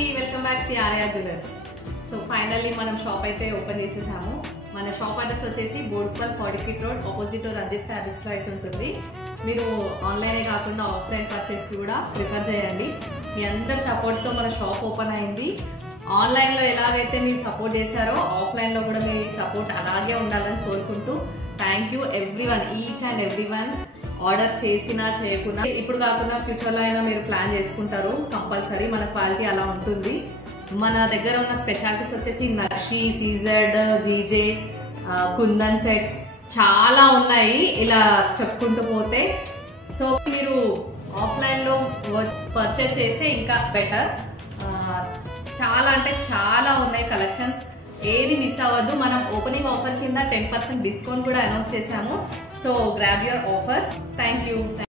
అండి, welcome back Sri Arya jewellers. So finally మనం shop అయితే ఓపెన్ చేసేసాము. మన షాప్ అడ్రస్ వచ్చేసి Boduppal 40 feet road opposite Ranjith fabrics లో అయితే ఉంటుంది. మీరు ఆన్లైనే కాకుండా ఆఫ్లైన్ పర్చేస్ కి కూడా ప్రిఫర్ చేయండి. మీ అందరి సపోర్ట్ తో మన షాప్ ఓపెన్ అయింది. ఆన్లైన్ లో ఎలాగైతే మీరు సపోర్ట్ చేశారో ఆఫ్లైన్ లో కూడా మీ సపోర్ట్ అలాగే ఉండాలని కోరుకుంటూ thank you everyone, each and everyone. Order చేసినా చేయకుండా ఇప్పుడు కాకుండా ఫ్యూచర్లో అయినా మీరు ప్లాన్ చేసుకుంటారు. కంపల్సరీ మన క్వాలిటీ అలా ఉంటుంది. మన దగ్గర ఉన్న స్పెషాలిటీస్ వచ్చేసి నక్షి, సీజెడ్, జీజే, కుందన్ సెట్స్ చాలా ఉన్నాయి ఇలా చెప్పుకుంటూ పోతే. సో మీరు ఆఫ్లైన్లో పర్చేస్ చేస్తే ఇంకా బెటర్. చాలా అంటే చాలా ఉన్నాయి కలెక్షన్స్, ఏది మిస్ అవ్వద్దు. మనం ఓపెనింగ్ ఆఫర్ కింద 10% డిస్కౌంట్ కూడా అనౌన్స్ చేశాము. So grab your offers. Thank you.